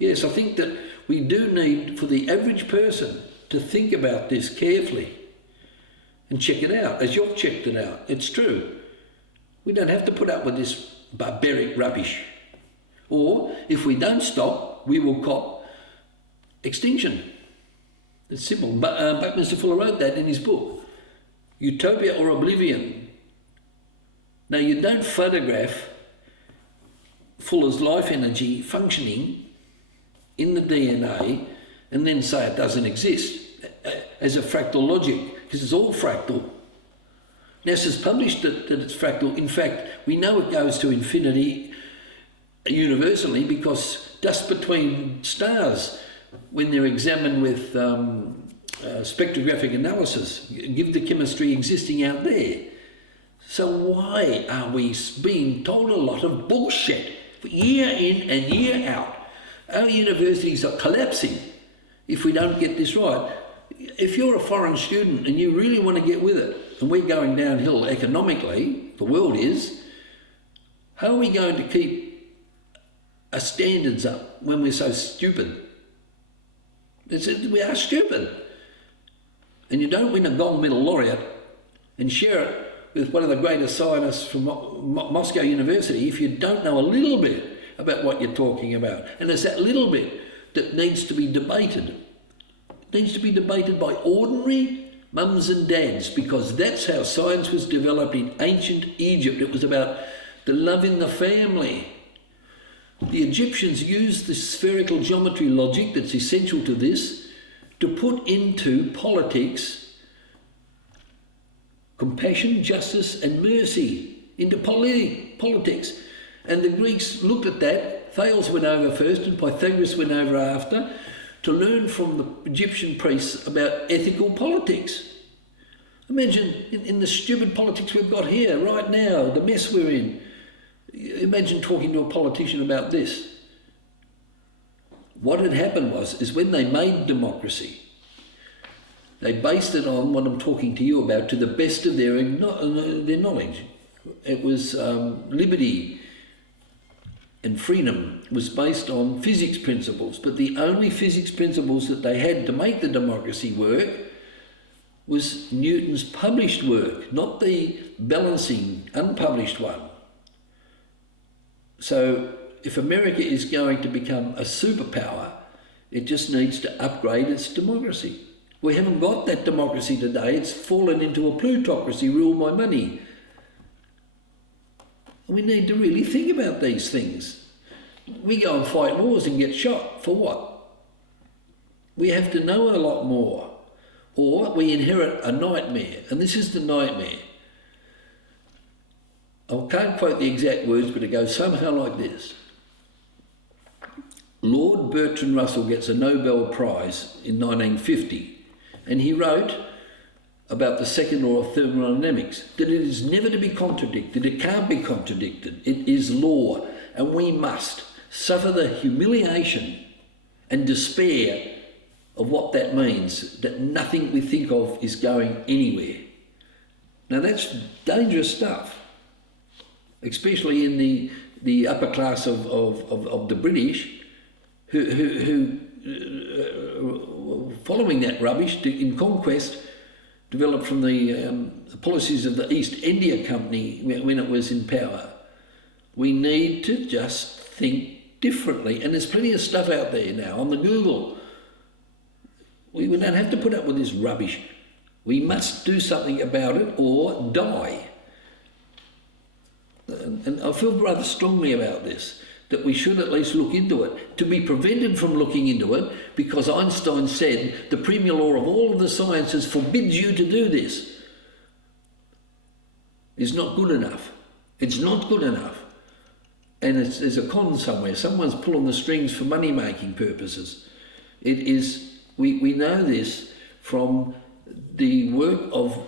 Yes, I think that we do need, for the average person, to think about this carefully and check it out, as you've checked it out. It's true. We don't have to put up with this barbaric rubbish. Or, if we don't stop, we will cop extinction. It's simple. Buckminster Fuller wrote that in his book, Utopia or Oblivion. Now, you don't photograph Fuller's life energy functioning in the DNA and then say it doesn't exist as a fractal logic, because it's all fractal. NASA's published that it's fractal. In fact, we know it goes to infinity universally because dust between stars, when they're examined with spectrographic analysis, give the chemistry existing out there. So why are we being told a lot of bullshit year in and year out? Our universities are collapsing if we don't get this right. If you're a foreign student and you really want to get with it, and we're going downhill economically, the world is, how are we going to keep our standards up when we're so stupid? We are stupid. And you don't win a gold medal laureate and share it with one of the greatest scientists from Moscow University if you don't know a little bit about what you're talking about. And it's that little bit that needs to be debated. It needs to be debated by ordinary mums and dads, because that's how science was developed in ancient Egypt. It was about the love in the family. The Egyptians used the spherical geometry logic that's essential to this to put into politics compassion, justice and mercy, into politics. And the Greeks looked at that. Thales went over first and Pythagoras went over after, to learn from the Egyptian priests about ethical politics. Imagine in the stupid politics we've got here right now, the mess we're in. Imagine talking to a politician about this. What had happened is when they made democracy, they based it on what I'm talking to you about to the best of their knowledge. It was liberty and freedom was based on physics principles, but the only physics principles that they had to make the democracy work was Newton's published work, not the balancing unpublished one. So if America is going to become a superpower, it just needs to upgrade its democracy. We haven't got that democracy today. It's fallen into a plutocracy, ruled by money. We need to really think about these things. We go and fight wars and get shot. For what? We have to know a lot more. Or we inherit a nightmare. And this is the nightmare. I can't quote the exact words, but it goes somehow like this. Lord Bertrand Russell gets a Nobel Prize in 1950, and he wrote about the second law of thermodynamics, that it is never to be contradicted, it can't be contradicted, it is law, and we must suffer the humiliation and despair of what that means, that nothing we think of is going anywhere. Now that's dangerous stuff, especially in the upper class of the British, who following that rubbish in conquest, developed from the policies of the East India Company when it was in power. We need to just think differently, and there's plenty of stuff out there now on the Google. We don't have to put up with this rubbish. We must do something about it or die. And I feel rather strongly about this, that we should at least look into it, to be prevented from looking into it, because Einstein said the premier law of all of the sciences forbids you to do this. It's not good enough. It's not good enough. And there's a con somewhere. Someone's pulling the strings for money-making purposes. It is, we know this from the work of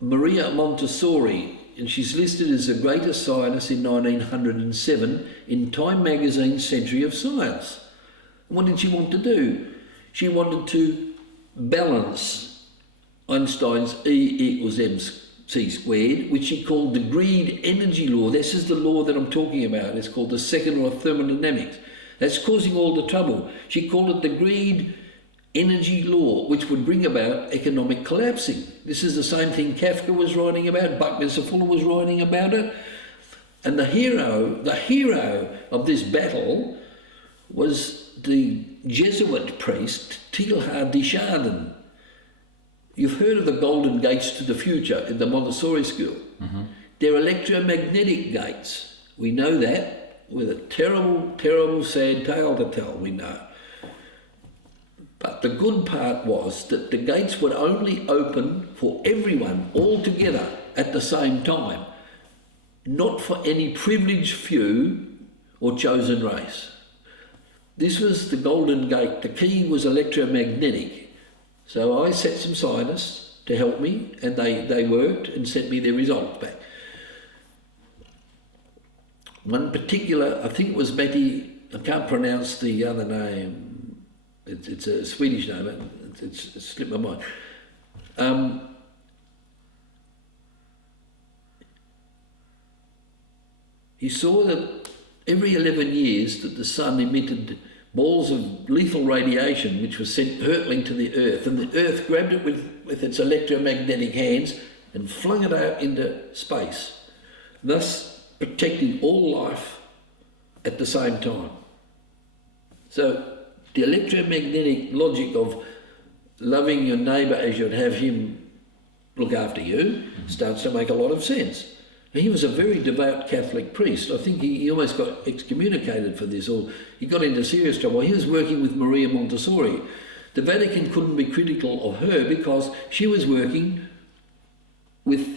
Maria Montessori, and she's listed as the greatest scientist in 1907 in Time magazine's Century of Science. What did she want to do? She wanted to balance Einstein's E = mc squared, which she called the greed energy law. This is the law that I'm talking about. It's called the second law of thermodynamics. That's causing all the trouble. She called it the greed energy law, which would bring about economic collapsing. This is the same thing Kafka was writing about, Buckminster Fuller was writing about it. And the hero of this battle was the Jesuit priest Teilhard de Chardin. You've heard of the golden gates to the future in the Montessori school. Mm-hmm. They're electromagnetic gates. We know that, with a terrible, terrible, sad tale to tell, we know. But the good part was that the gates would only open for everyone all together at the same time, not for any privileged few or chosen race. This was the golden gate. The key was electromagnetic. So I set some scientists to help me, and they worked and sent me their results back. One particular, I think it was Betty, I can't pronounce the other name, it's a Swedish name, it's slipped my mind. He saw that every 11 years that the sun emitted balls of lethal radiation which was sent hurtling to the earth, and the earth grabbed it with its electromagnetic hands and flung it out into space, thus protecting all life at the same time. So the electromagnetic logic of loving your neighbour as you'd have him look after you starts to make a lot of sense. He was a very devout Catholic priest. I think he almost got excommunicated for this, or he got into serious trouble. He was working with Maria Montessori. The Vatican couldn't be critical of her because she was working with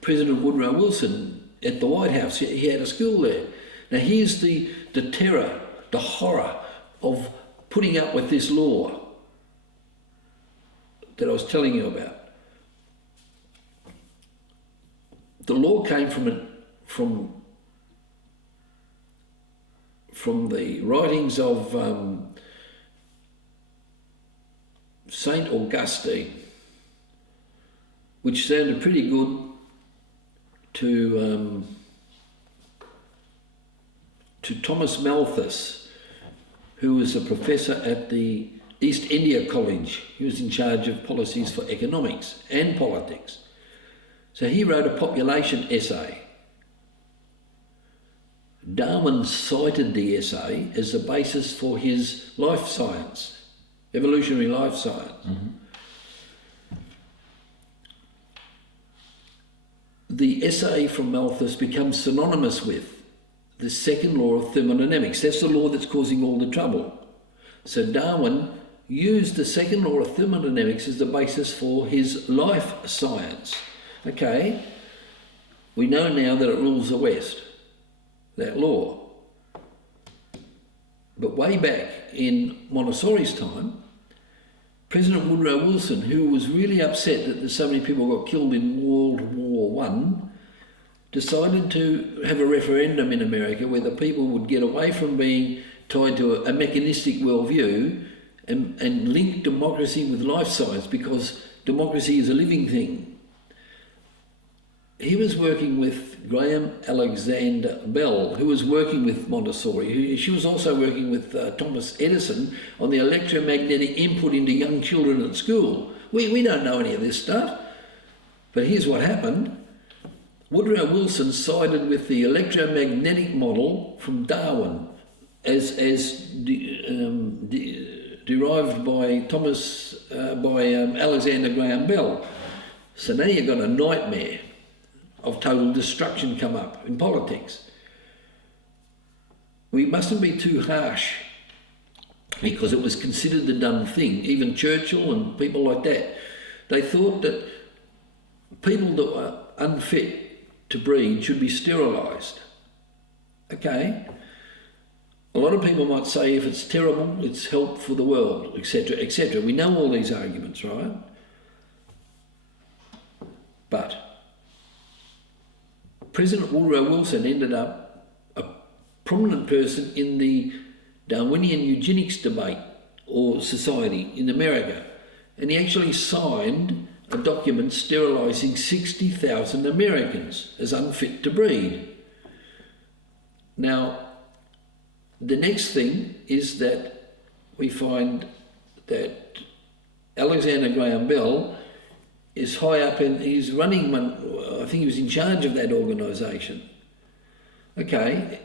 President Woodrow Wilson at the White House. He had a school there. Now here's the terror, the horror of putting up with this law that I was telling you about. The law came from the writings of Saint Augustine, which sounded pretty good to Thomas Malthus, who was a professor at the East India College. He was in charge of policies for economics and politics. So he wrote a population essay. Darwin cited the essay as the basis for his life science, evolutionary life science. Mm-hmm. The essay from Malthus becomes synonymous with the second law of thermodynamics. That's the law that's causing all the trouble. So Darwin used the second law of thermodynamics as the basis for his life science. Okay, we know now that it rules the West, that law. But way back in Montessori's time, President Woodrow Wilson, who was really upset that so many people got killed in World War I, decided to have a referendum in America where the people would get away from being tied to a mechanistic worldview and link democracy with life science, because democracy is a living thing. He was working with Graham Alexander Bell, who was working with Montessori. She was also working with Thomas Edison on the electromagnetic input into young children at school. We don't know any of this stuff, but here's what happened. Woodrow Wilson sided with the electromagnetic model from Darwin as derived by Alexander Graham Bell. So now you've got a nightmare of total destruction come up in politics. We mustn't be too harsh, because it was considered the done thing. Even Churchill and people like that, they thought that people that were unfit to breed should be sterilised. Okay, a lot of people might say if it's terrible, it's help for the world, etc., etc. We know all these arguments, right? But President Woodrow Wilson ended up a prominent person in the Darwinian eugenics debate or society in America, and he actually signed a document sterilising 60,000 Americans as unfit to breed. Now, the next thing is that we find that Alexander Graham Bell is high up in, he's running one, I think he was in charge of that organisation. Okay,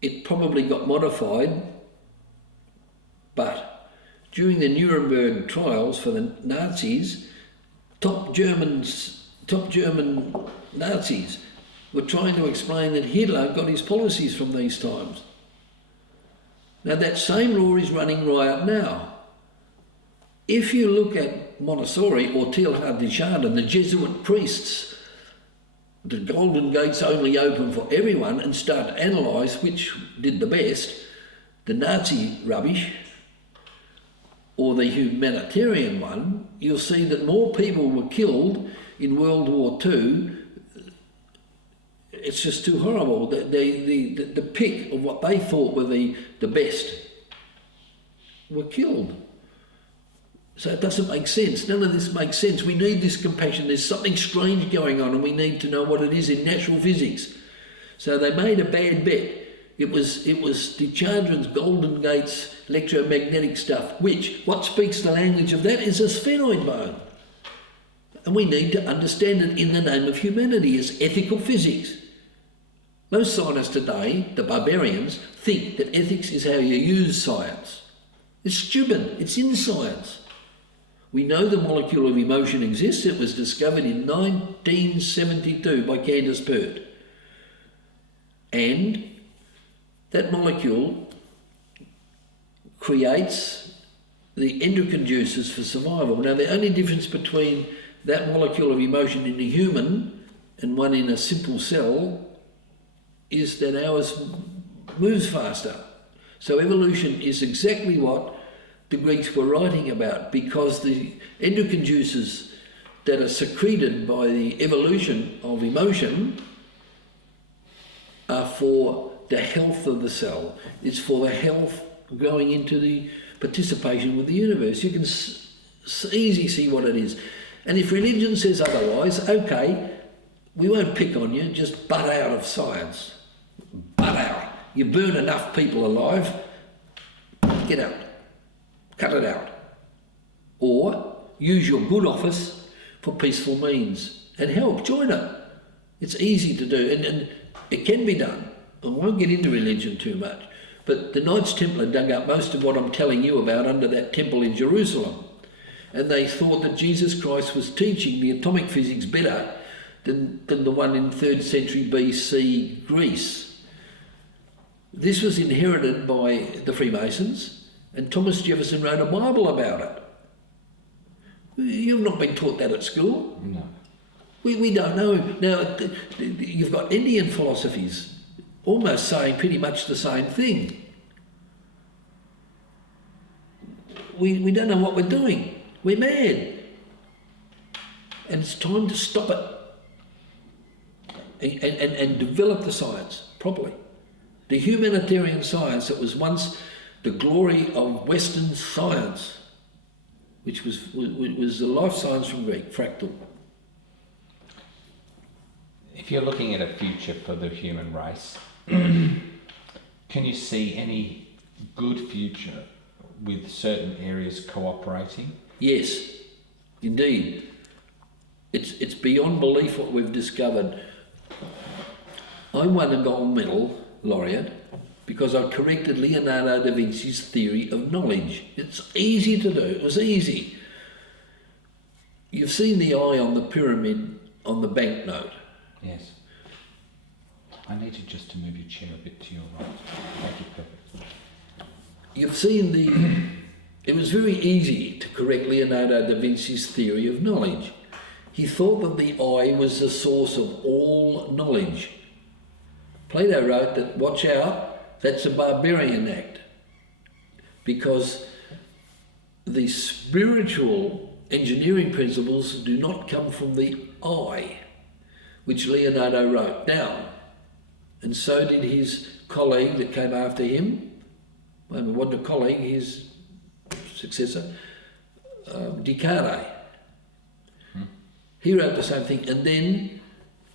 it probably got modified, but during the Nuremberg trials for the Nazis, top German Nazis were trying to explain that Hitler got his policies from these times. Now that same law is running right up now. If you look at Montessori or Teilhard de Chardin, the Jesuit priests, the Golden Gates only open for everyone, and start to analyse which did the best, the Nazi rubbish or the humanitarian one, you'll see that more people were killed in World War II. It's just too horrible. The pick of what they thought were the best were killed. So it doesn't make sense. None of this makes sense. We need this compassion. There's something strange going on and we need to know what it is in natural physics. So they made a bad bet. It was de Chardin's Golden Gates electromagnetic stuff, which, what speaks the language of that is a sphenoid bone. And we need to understand it in the name of humanity as ethical physics. Most scientists today, the barbarians, think that ethics is how you use science. It's stupid. It's in science. We know the molecule of emotion exists. It was discovered in 1972 by Candace Pert. And that molecule creates the endocrine juices for survival. Now, the only difference between that molecule of emotion in a human and one in a simple cell is that ours moves faster. So evolution is exactly what the Greeks were writing about, because the endocrine juices that are secreted by the evolution of emotion are for the health of the cell. It's for the health going into the participation with the universe. You can easily see what it is. And if religion says otherwise, okay, we won't pick on you, just butt out of science. Butt out. You burn enough people alive, get out. Cut it out. Or use your good office for peaceful means and help, join it. It's easy to do and it can be done. I won't get into religion too much, but the Knights Templar dug up most of what I'm telling you about under that temple in Jerusalem, and they thought that Jesus Christ was teaching the atomic physics better than the one in 3rd century BC Greece. This was inherited by the Freemasons, and Thomas Jefferson wrote a Bible about it. You've not been taught that at school. No. We don't know. Now, you've got Indian philosophies almost saying pretty much the same thing. We don't know what we're doing. We're mad. And it's time to stop it and develop the science properly. The humanitarian science that was once the glory of Western science, which was the life science from Greek, fractal. If you're looking at a future for the human race, can you see any good future with certain areas cooperating? Yes, indeed. It's beyond belief what we've discovered. I won a gold medal laureate because I corrected Leonardo da Vinci's theory of knowledge. It's easy to do. It was easy. You've seen the eye on the pyramid on the banknote. Yes. I need you just to move your chair a bit to your right. Thank you, perfect. You've seen it was very easy to correct Leonardo da Vinci's theory of knowledge. He thought that the eye was the source of all knowledge. Plato wrote that, watch out, that's a barbarian act, because the spiritual engineering principles do not come from the eye, which Leonardo wrote down. And so did his colleague that came after him. Well, it wasn't a colleague, his successor, Descartes. He wrote the same thing. And then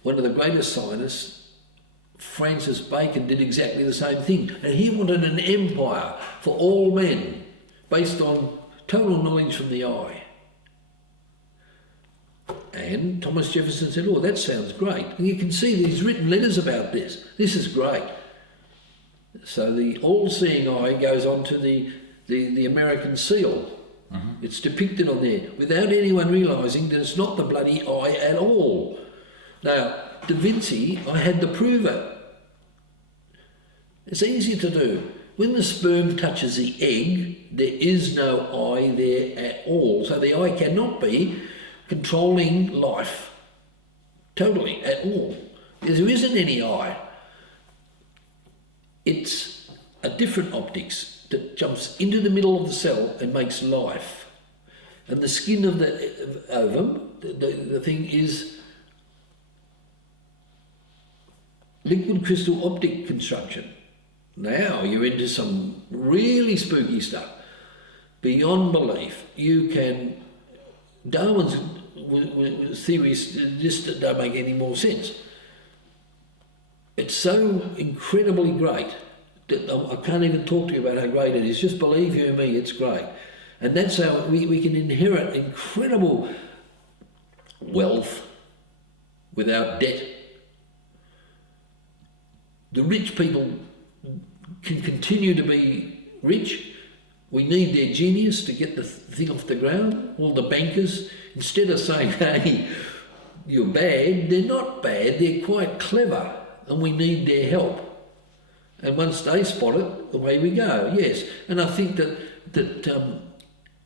one of the greatest scientists Francis Bacon did exactly the same thing, and he wanted an empire for all men based on total knowledge from the eye. And Thomas Jefferson said, oh, that sounds great. And you can see these written letters about this. This is great. So the all-seeing eye goes on to the American seal. It's depicted on there without anyone realising that it's not the bloody eye at all. Now, Da Vinci, I had to prove it. It's easy to do. When the sperm touches the egg, there is no eye there at all. So the eye cannot be controlling life totally at all. There isn't any eye. It's a different optics that jumps into the middle of the cell and makes life. And the skin of the ovum, the thing is liquid crystal optic construction. Now you're into some really spooky stuff. Beyond belief. You can... Darwin's theories just don't make any more sense. It's so incredibly great that I can't even talk to you about how great it is. Just believe you and me, it's great. And that's how we can inherit incredible wealth without debt. The rich people can continue to be rich. We need their genius to get the thing off the ground. All the bankers, instead of saying, hey, you're bad, they're not bad, they're quite clever, and we need their help. And once they spot it, away we go, yes. And I think that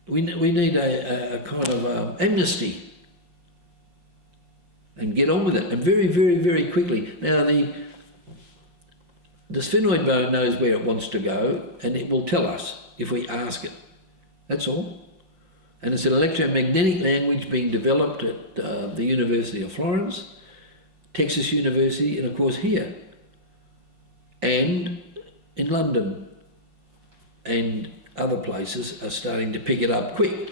we need a kind of amnesty and get on with it, and very, very, very quickly. Now, the sphenoid bone knows where it wants to go, and it will tell us if we ask it. That's all. And it's an electromagnetic language being developed at the University of Florence, Texas University, and of course here, and in London, and other places are starting to pick it up quick.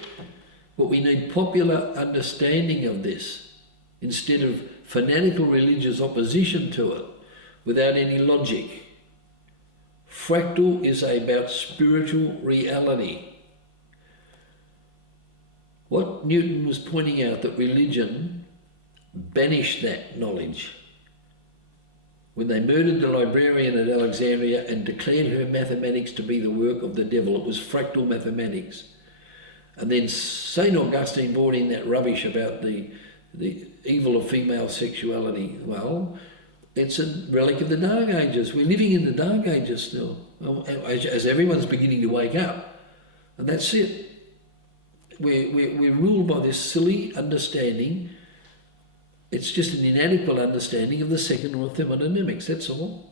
But we need popular understanding of this instead of fanatical religious opposition to it without any logic. Fractal is about spiritual reality. What Newton was pointing out, that religion banished that knowledge. When they murdered the librarian at Alexandria and declared her mathematics to be the work of the devil, it was fractal mathematics. And then St. Augustine brought in that rubbish about the evil of female sexuality. Well, it's a relic of the Dark Ages. We're living in the Dark Ages still, as everyone's beginning to wake up. And that's it. We're ruled by this silly understanding. It's just an inadequate understanding of the second law of thermodynamics, that's all.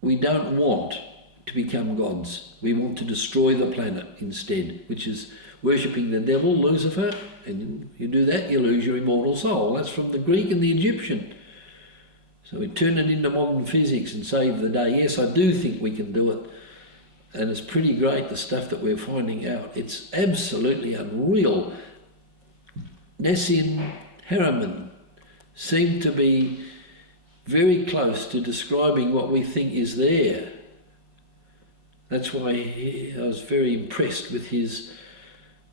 We don't want to become gods. We want to destroy the planet instead, which is worshipping the devil, Lucifer, and you do that, you lose your immortal soul. That's from the Greek and the Egyptian. So we turn it into modern physics and save the day. Yes, I do think we can do it. And it's pretty great, the stuff that we're finding out. It's absolutely unreal. Nassim Haramein seemed to be very close to describing what we think is there. That's why I was very impressed with his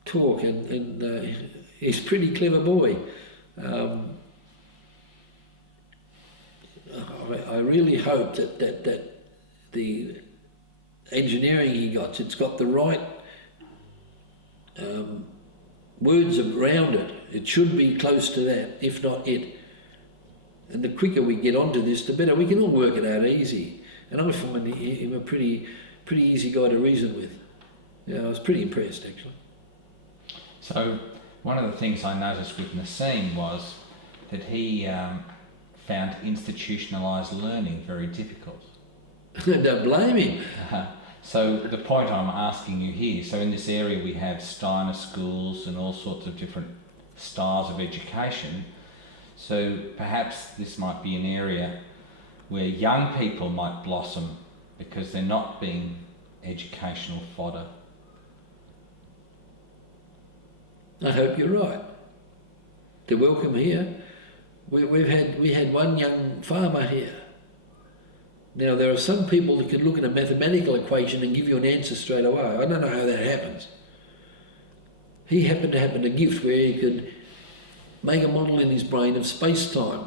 talk, and he's a pretty clever boy. I really hope that the engineering he got, it's got the right words around it. It should be close to that, if not it. And the quicker we get onto this, the better. We can all work it out easy. And I find him a pretty easy guy to reason with. Yeah, I was pretty impressed, actually. So one of the things I noticed with Nassim was that he found institutionalised learning very difficult. Don't blame him. So the point I'm asking you here, so in this area we have Steiner schools and all sorts of different styles of education. So perhaps this might be an area where young people might blossom because they're not being educational fodder. I hope you're right. They're welcome here. We had one young farmer here. Now there are some people that can look at a mathematical equation and give you an answer straight away. I don't know how that happens. He happened to have a gift where he could make a model in his brain of space-time.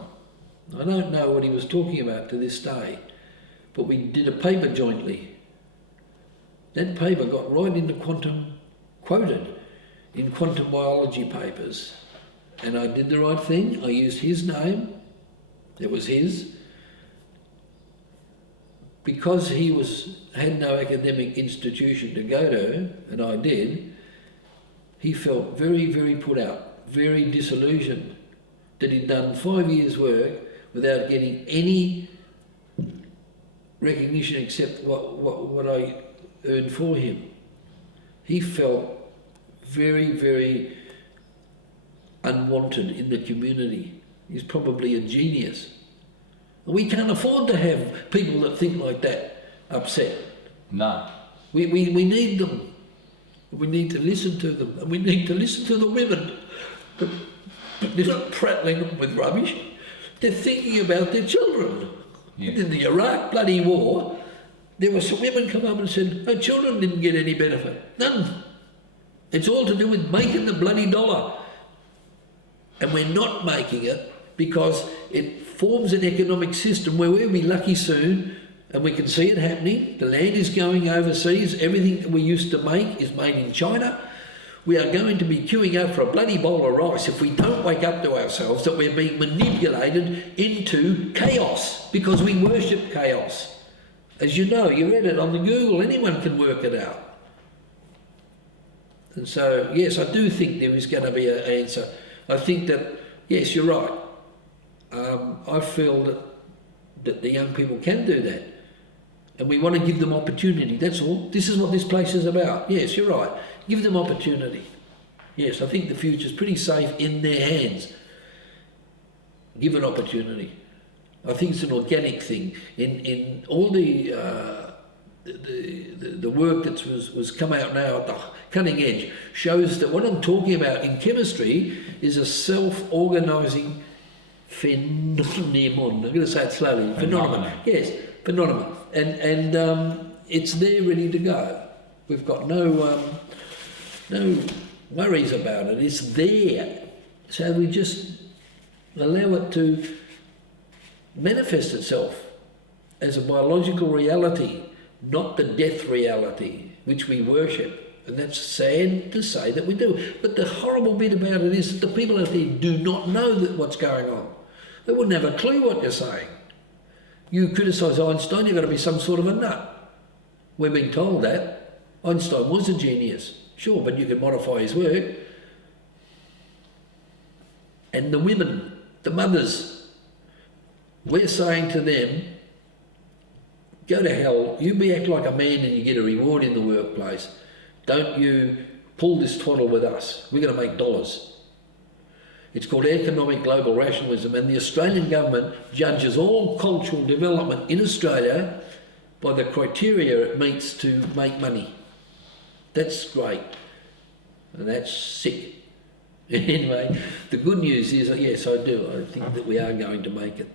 I don't know what he was talking about to this day, but we did a paper jointly. That paper got right into quoted in quantum biology papers. And I did the right thing. I used his name. It was his. Because he had no academic institution to go to, and I did, he felt very, very put out, very disillusioned that he'd done 5 years' work without getting any recognition except what I earned for him. He felt very, very unwanted in the community. He's probably a genius. We can't afford to have people that think like that upset. No. We need them. We need to listen to them. And we need to listen to the women. But they're not prattling on with rubbish. They're thinking about their children. Yeah. In the Iraq bloody war, there were some women come up and said, our children didn't get any benefit. None. It's all to do with making the bloody dollar. And we're not making it because it forms an economic system where we'll be lucky soon, and we can see it happening. The land is going overseas. Everything that we used to make is made in China. We are going to be queuing up for a bloody bowl of rice if we don't wake up to ourselves that we're being manipulated into chaos because we worship chaos. As you know, you read it on the Google, anyone can work it out. And so, yes, I do think there is going to be an answer. I think that, yes, you're right. I feel that the young people can do that. And we want to give them opportunity, that's all. This is what this place is about. Yes, you're right. Give them opportunity. Yes, I think the future's pretty safe in their hands. Give an opportunity. I think it's an organic thing. In all the work that was come out now at the cutting edge shows that what I'm talking about in chemistry is a self-organising phenomenon. I'm going to say it slowly. Phenomenon. Yes, phenomenon. And it's there ready to go. We've got no worries about it. It's there. So we just allow it to manifest itself as a biological reality, not the death reality which we worship. And that's sad to say that we do. But the horrible bit about it is that the people out there do not know what's going on. They wouldn't have a clue what you're saying. You criticise Einstein, you've got to be some sort of a nut. We're being told that. Einstein was a genius, sure, but you can modify his work. And the women, the mothers, we're saying to them, go to hell, you act like a man and you get a reward in the workplace. Don't you pull this twaddle with us. We're going to make dollars. It's called economic global rationalism, and the Australian government judges all cultural development in Australia by the criteria it meets to make money. That's great, and that's sick. Anyway, the good news is, yes, I do. I think that we are going to make it.